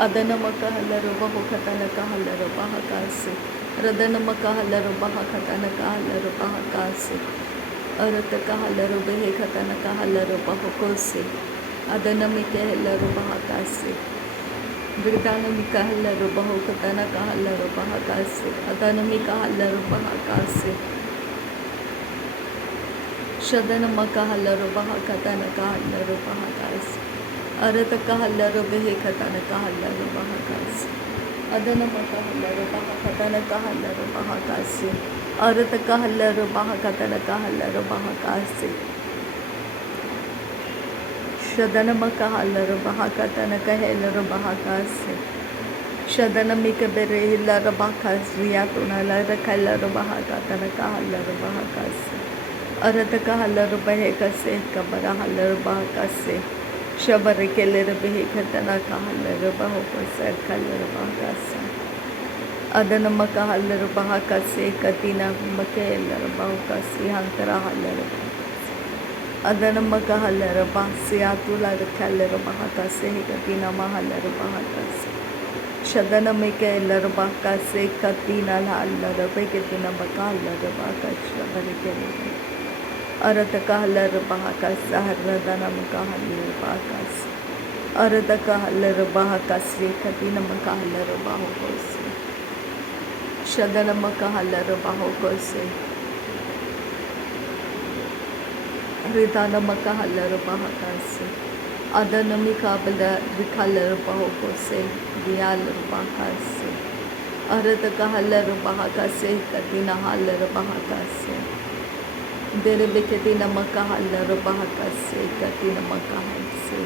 Adanamakahalaro Bahokatanakalaro Bahakasi. Radanamakahalaro Bahakatanakahalaro Bahakasi. Aratakahalaro Behekatanakahalaro Bahokosi. Adanamikahalaro Bahakasi. Vrindanamikahalaro Bahokatanakahalaro Bahakasi. Adanamikahalaro Bahakasi. Shadanamakahalaro Bahakatanakahalaro Bahakasi. Aratakahalaro Behekatanakahalaro Bahakasi. Adanamakahalaro Bahakatanakahalaro Bahakasi. Aratakahalaro Bahakatanakahalaro Bahakasi. Shadanamakahalaro Bahakatanakahalaro Bahakasi. Shadanamikaberehilaro Bahakasi. Yatunalaro Kahalaro Bahakatanakahalaro Bahakasi. Aratakahalaro Bahekasi. Kabarahalaro Bahakasi. Shabarikeler Behekatanakahalaro Bahokasa Kalaro Bahakasa. Adanamakahalaro Bahakasi. Katina Makahalaro Bahakasi. Hantarahalaro Adanamakahalaro Bahasiatularo Kalaro Bahakasi. Katina Mahalaro Bahakasi. Shadanamikahalaro Bahakasi. Katina Halaro Bekatina Bakahalaro Bahakasi. Barikeler Aratakahalaro Bahakasa. Haradanamakahalaro Bahakasi. Aratakahalaro Bahakasi. Katina Makahalaro Bahokosi. Shadanamakahalaro Bahokosi. Ridanamakahalaro Bahakasi. Adanamikabala Vikalaro Bahokosi. Dialaro Bahakasi. Aratakahalaro Bahakasi. Katina Halaro Bahakasi. Derebekatina Makahalaro Bahakasi. Katina Makahasi.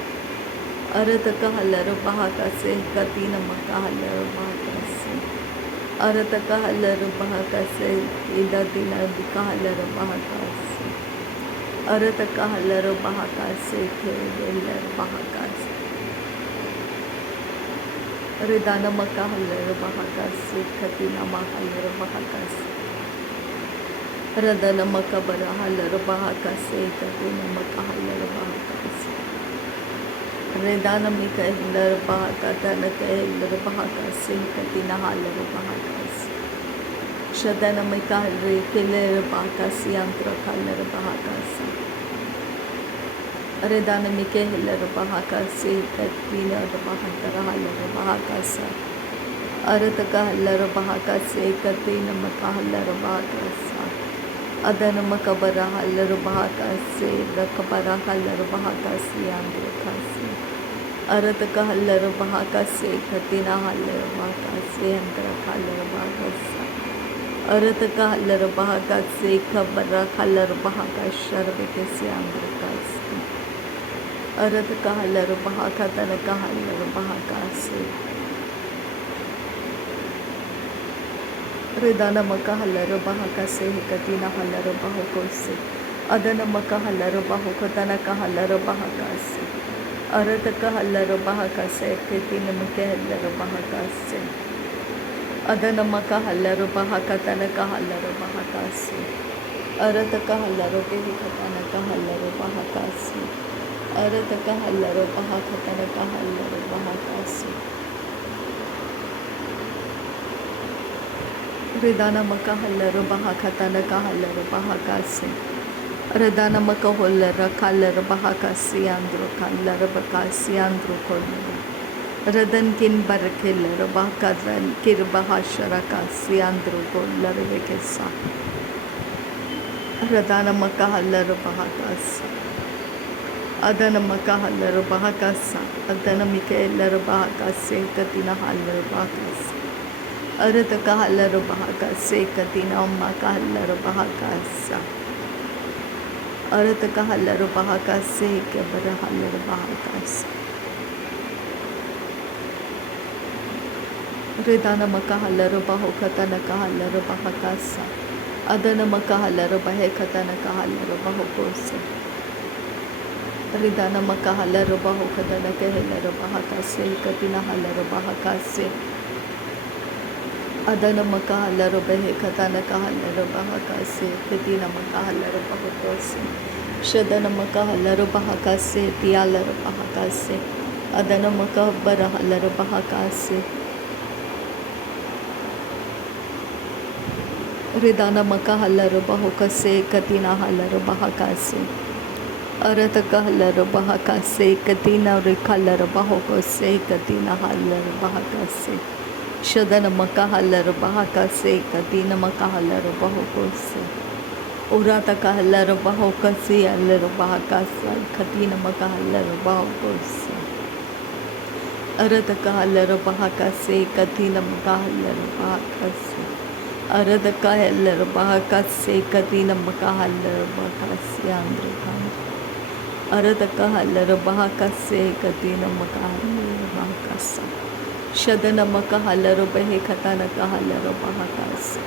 Aratakahalaro Bahakasi. Katina Makahalaro Bahakasi. Aratakahalaro Bahakasi. Idadina Vikahalaro Bahakasi. Aratakahalaro Bahakasi. Kevelaro Bahakasi. Ridana Makahalaro Bahakasi. Katina Mahalaro Bahakasi. Radana Makabarahalaro Bahakasi. Katina Makahalaro Bahakasi. Redana Mikahalaro Bahakatana Kahalaro Bahakasi. Katina Halaro Bahakasi. Shadana Mikahalaro Kilero Bahakasi. Antrakalaro Bahakasi. Redana Mikahalaro Bahakasi. Katina Bahakarahalaro Bahakasa. Aratakahalaro Bahakasi. Katina Makahalaro Bahakasa. Adanamakabarahallaro Bahakasi. Rakabarahalaro Bahakasi. Andrakasi. Aratakahalaro Bahakasi. Katina Halaro Bahakasi. Andrakhalaro Bahakasa. Aratakahalaro Bahakasi. Kabarahalaro Bahakasi. Sharbekasi Andrakasi. Aratakahalaro Bahakatanakahalaro Bahakasi. Ridanamakahalaro Bahakasi. Katina Halaro Bahokosi. Adanamakahalaro Bahokatanakahalaro Bahakasi. Aratakahalaro Bahakasi. Katina Makahalaro Bahakasi. Adanamakahalaro Bahakatanakahalaro Bahakasi. Aratakahalaro Behikatanakahalaro Bahakasi. Aratakahalaro Bahakatanakahalaro Bahakasi. Ridanamakahalaro Bahakatanakahalaro Bahakasi. Ridanamakahalaro Kalaro Bahakasi. Androkalaro Bahakasi. Androkolaro Radankin Barakilaro Bahakadan Kirbahasharakasi. Androkolaro Vekesa. Radanamakahalaro Bahakasi. Adanamakahalaro Bahakasa. Adanamikahalaro Bahakasi. Katina Halaro Bahakasi. Aratakahalaro Bahakasi. Katina Makahalaro Bahakasa. Aratakahalaro Bahakasi. Kabarahalaro Bahakasi. Ridanamakahalaro Bahokatanakahalaro Bahakasa. Adanamakahalaro Bahekatanakahalaro Bahokosi. Ridanamakahalaro Bahokatanakahalaro Bahakasi. Katina Halaro Bahakasi. Adanamakahalaro Bahekatanakahalaro Bahakasi. Katina Makahalaro Bahokosi. Shadanamakahalaro Bahakasi. Tialaro Bahakasi. Adana makabara halar bahakase. Ridana makahalar bahokase katina halar bahakase. Arata kahalar bahakase katina rikalar bahokase katina halar bahakase. Shadana makahalar bahakase katina makahalar bahokase. Urata kahalar bahokase alar bahakase katina makahalar bahokase. Arata kahalar bahakase katina makahalar bahakase. Arada kahalar bahakase katina makahalar bahakase andrikam. Arada kahalar bahakase katina makahalar bahakasa. Shadana makahalar behe katana kahalar bahakase.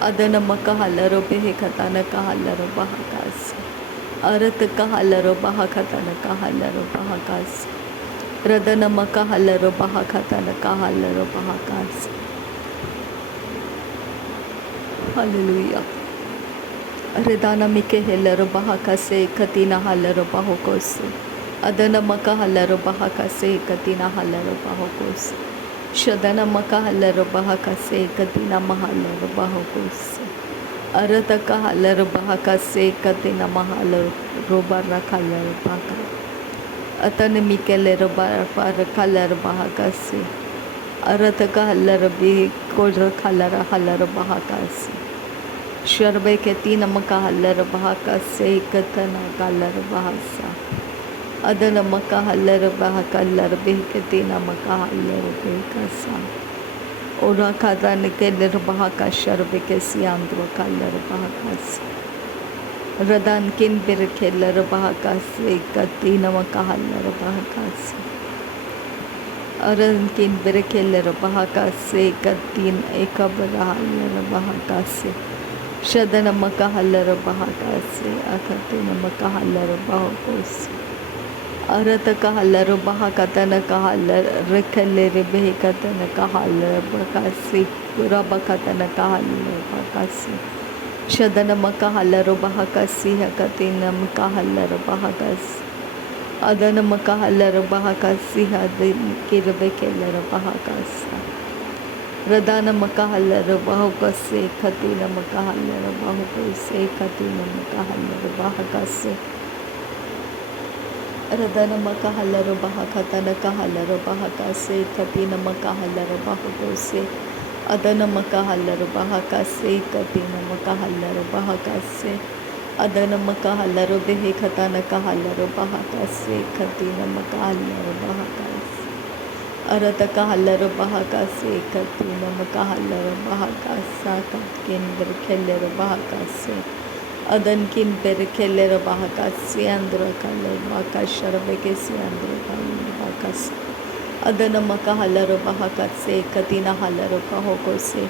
Adana makahalar behe katana kahalar bahakase. Arata kahalar bahakatana kahalar bahakase. Radana makahalar bahakatana kahalar bahakase. Hallelujah. Redana mike helar bahakase katina halar bahokose. Adana makahalar bahakase katina halar bahokose. Shadana makahalar bahakase katina mahalar bahokose. Arata kahalar bahakase katina mahalar robara kalar baka. Atana mike ler bara kalar bahakase. Arata kahalar bi kodra kalar halar bahakase. Sharbe ke tina makahalar bahakase katana kalar bahasa. Adana makahalar bahakalar bihketina makahalar bihkasa. Ora kadan keler bahaka sharbe ke siandro kalar bahakase. Radan kin bir keler bahakase katina makahalar bahakase. Aran kin bir keler bahakase katin ekabrahalar bahakase. Shadana makahalar bahakase akatina makahalar bahakose. Arata kahalar bahakatana kahalar rekaler behikatana kahalar bahakase. Rabakatana kahalar bahakase. Shadana makahalar bahakase hakatina makahalar bahakase. Adana makahalar bahakase hadin kirbekelar bahakasa. Radana makahalar bahakase katina makahalar bahakase katina makahalar bahakase. Radana makahalar bahakatana kahalar bahakase katina makahalar bahakase. Adana makahalar bahakase katina makahalar bahakase. Adana makahalar behekatana kahalar bahakase katina makahalar bahakase. Arata kahalar bahakase katina makahalar bahakasa katkin berkeler bahakase. Adan kin berkeler bahakase andra kalar bahakashar bekesi andra kalar bahakase. Adana makahalar bahakase katina halar bahokose.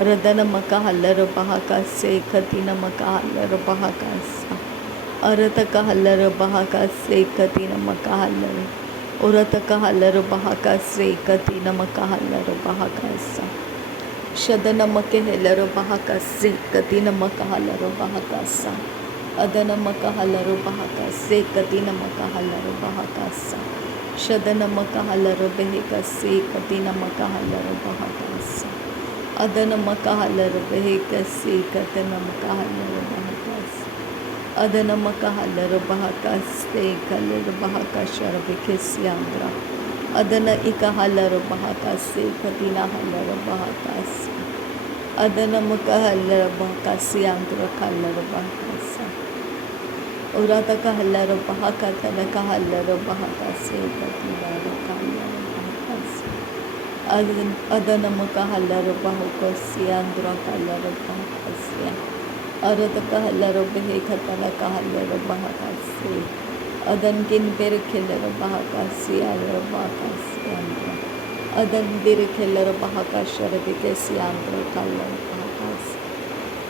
Radana makahalar bahakase katina makahalar bahakasa. Arata kahalar bahakase katina makahalar. Urata kahalar bahakase katina makahalar bahakasa. Shadana makahalar bahakase katina makahalar bahakasa. Adana makahalar bahakase katina makahalar bahakasa. Shadana makahalar behekase katina makahalar bahakasa. Adana makahalar behekase katina makahalar bahakasa. Adana makahalar bahakase kalar bahakashar bekesi andra. Adana ikahalar bahakase katina halar bahakase. Adana makahalar bahakase andra kalar bahakasa. Urata kahalar bahakatana kahalar bahakase katina kalar bahakase. Adana makahalar bahakase andra kalar bahakase. Arata kahalar behekatana kahalar bahakase. Adan kin berkeler bahakase alar bahakase andra. Adan berkeler bahakashar bekesi andra kalar bahakase.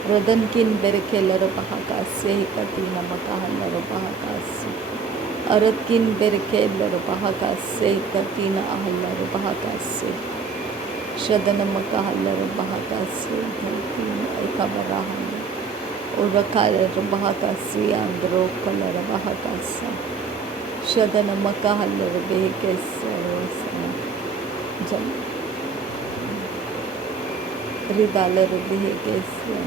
Radan kin berkeler bahakase katina makahalar bahakase. Arat kin berkeler bahakase katina ahalar bahakase. Shadana makahalar bahakase katina ekabarahan. Urakalar bahakase andro kalar bahakasa. Shadanamaka Halarbehekesarosana Jam Ridalarabehekesya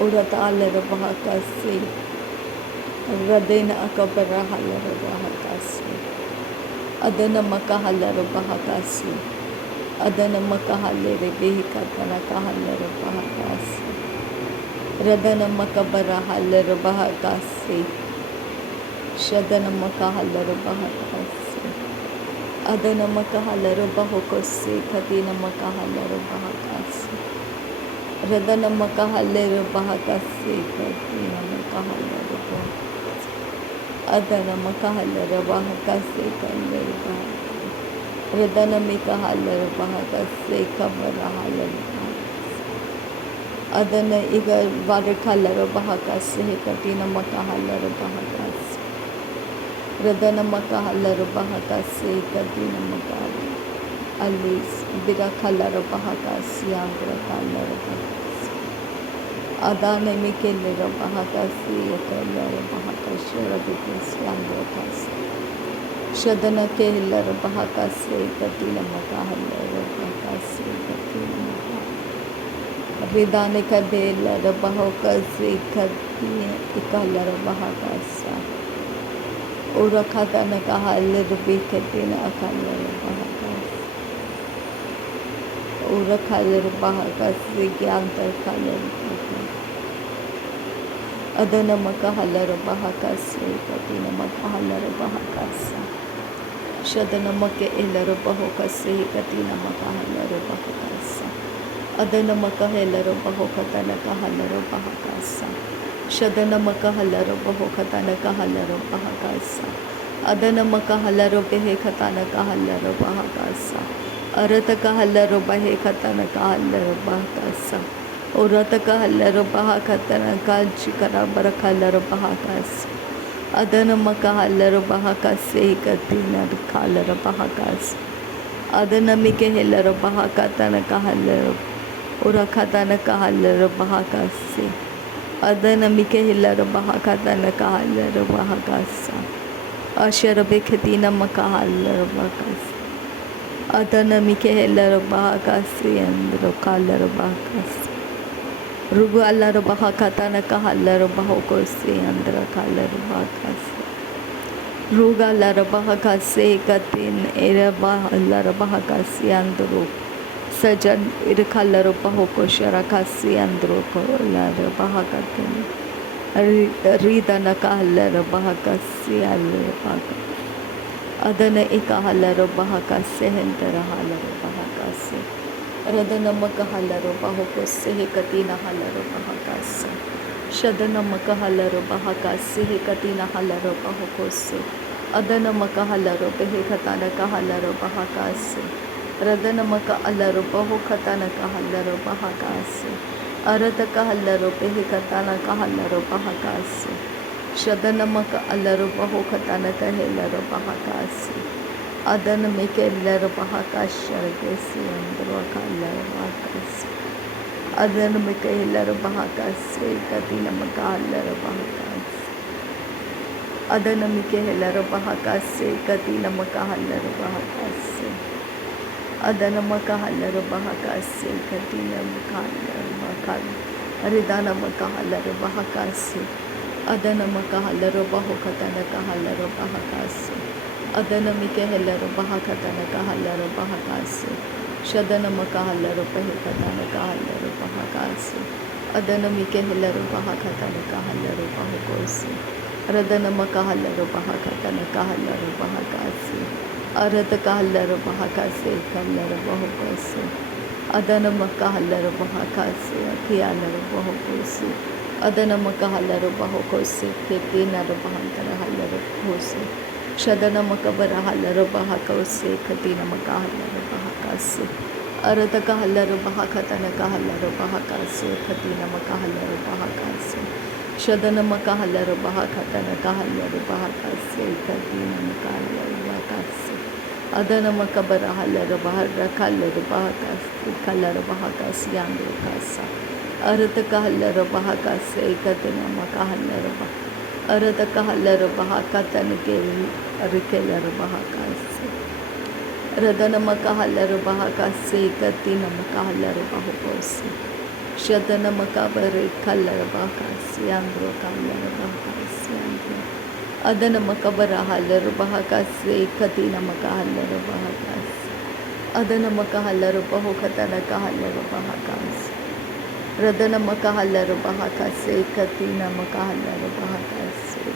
Uratalarabahakasi Radena Akabara Halarabahakasi Adanamaka Halarabahakasi Adanamaka Halarebehikatanaka Halarabahakasi Radanamakabara Halarabahakasi Shadanamaka Halarabahakasi Adanamaka Halarabahokasi Kadinamaka Halarabahakasi Radhanamaka Halarabahakasi Kadinamaka Halarabahakasi Adanamaka Halarabahakasi Kadinamaka Radhanamika Halarabahakasi Kabara Halarabahakasi Adana Iga Varakalarabahakasi Kadinamaka Halarabahakasi Radhanamaka Halarabahakasi Kadinamaka Alis Birakalarabahakasi Andrakalarabahakasi Adana Mikelabahakasi Yakalarabahakasi Rabikasi Andrakasi Shadana Kelarabahakasi Kadinamaka Halarabahakasi Kadinamaka Ridanika Delarabahakasi Kadinamaka Urakhatanaka Halarabikatina Akalarabahakasi Urakhalarabahakasi Gyantarkalarabahakasi Adanamaka Halarabahakasi Kadinamaka Halarabahakasi Shadanamaka Ilarabahokasi Kadinamaka Halarabahakasi Adanamaka Halarabahokatana Halarabahakasi Shadanamaka Halarabahokatana Halarabahakasi Adanamaka Halarabahekatana Halarabahakasi Arataka Halarabahekatana Halarabahakasi Urataka Halarabahakatana Chikara Barakalarabahakasi Adanamaka Halarabahakasi Katina Kalarabahakasi Adanamike Halarabahakatana Halarab Urakatana Halarabahakasi Adanamike Halarabahakatana Halarabahakasa Asharabekatina Makahalarabahakasi Adanamike Halarabahakasi and Rokalarabahakasi Rugu Alarabahakatana Halarabahokasi and Rakalarabahakasi Ruga Larabahakasi Katin Erabah Larabahakasi and Ru Sajan Irkalarabahoko Sharakasi and Roko Larabahakatin Ridanaka Larabahakasi Alabahakasi Adana Ikahalarabahakasi Hentara Halarabahakasi Radhanamaka Halarabahokasi Katina Halarabahakasi Shadanamaka Halarabahakasi Katina Halarabahokasi Adanamaka Halarabahekatanaka Halarabahakasi Radhanamaka Alarabahokatana Halarabahakasi Arataka Halarabahekatanaka Halarabahakasi Shadanamaka Alarabahokatana Halarabahakasi Adanamika Larabahakasi Sharagesi and Rakalarabahakasi Adanamika Larabahakasi Katinamaka Larabahakasi Adanamika Larabahakasi Katinamaka Larabahakasi Adanamaka Larabahakasi Katinamaka Larabahakasi Aridanamaka Larabahakasi Adanamaka Larabahokatana Larabahakasi Adanamika Larabahakatana Larabahakasi Shadanamaka Larabahekatana Larabahakasi Adanamika Larabahakatana Larabahakosi Radhanamaka Larabahakatana Larabahakasi Arataka Larabahakasi Kalarabahakosi Adanamaka Larabahakasi Akia Larabahakosi Adanamaka Larabahakosi Ketina Rabahantara Larabahosi Shadanamaka Baraha Larabahakosi Katina Maka Larabahakasi Arataka Larabahakatana Larabahakasi Katina Maka Larabahakasi Shadanamaka Larabahakatana Larabahakasi Katina Maka Larabahakasi Adanamaka Baraha Larabahaka Larabahakasi Kalarabahakasi Androkasa Arataka Larabahakasi Katina Maka Larabahakasi अरद कहलर बहाका तन के रिकेलर बहाका से रदनम Kahler बहाका से गति नम Kahler बहुपोस शदनम cover colour बहाका से Andhra Kahler बहाका से आंध्र अदनम कबर हलर बहाका से कति नम कहलर बहाका से अदनम कहलर बहुकतन कहलर बहाका से रदनम कहलर बहाका से कति नम कहलर बहाका से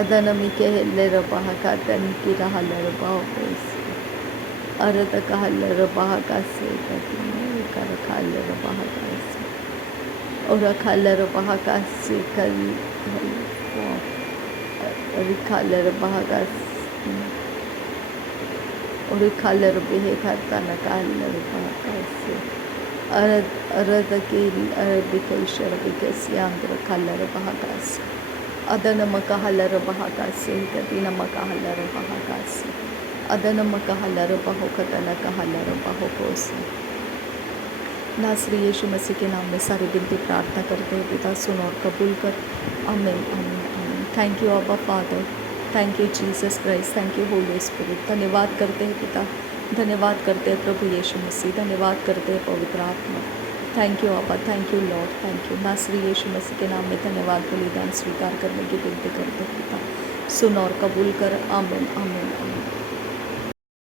अदनमी कहलर बहाका तन की रहलर बहुपोस अरद कहलर बहाका से कति नम कर कहलर बहाका से और कहलर बहाका से कल रिखालर बहाका और खालर बेहे खाता न कहलर बहाका से अरद के अरबिकल शरबिक सियांद्र खालर बहाका से अदनम कहलर बहाका से कति नम कहलर बहाका से अदनम कहलर बहुकतन कहलर बहुपोस नासरी यीशु मसीह के नाम में सारी विनती प्रार्थना करते हैं पिता, सुन और कबूल कर। आमीन आमीन आमीन। थैंक यू अब्बा father, thank you Jesus Christ, thank you Holi spirit. धन्यवाद करते हैं पिता, धन्यवाद करते हैं प्रभु यीशु मसीह, धन्यवाद करते हैं पवित्र आत्मा। थैंक यू अब्बा, thank you Lord, thank you. नासरी यीशु मसीह के नाम में धन्यवाद बलिदान स्वीकार करने की विनती करते हैं पिता, सुन और कबूल कर। आमीन आमीन आमीन।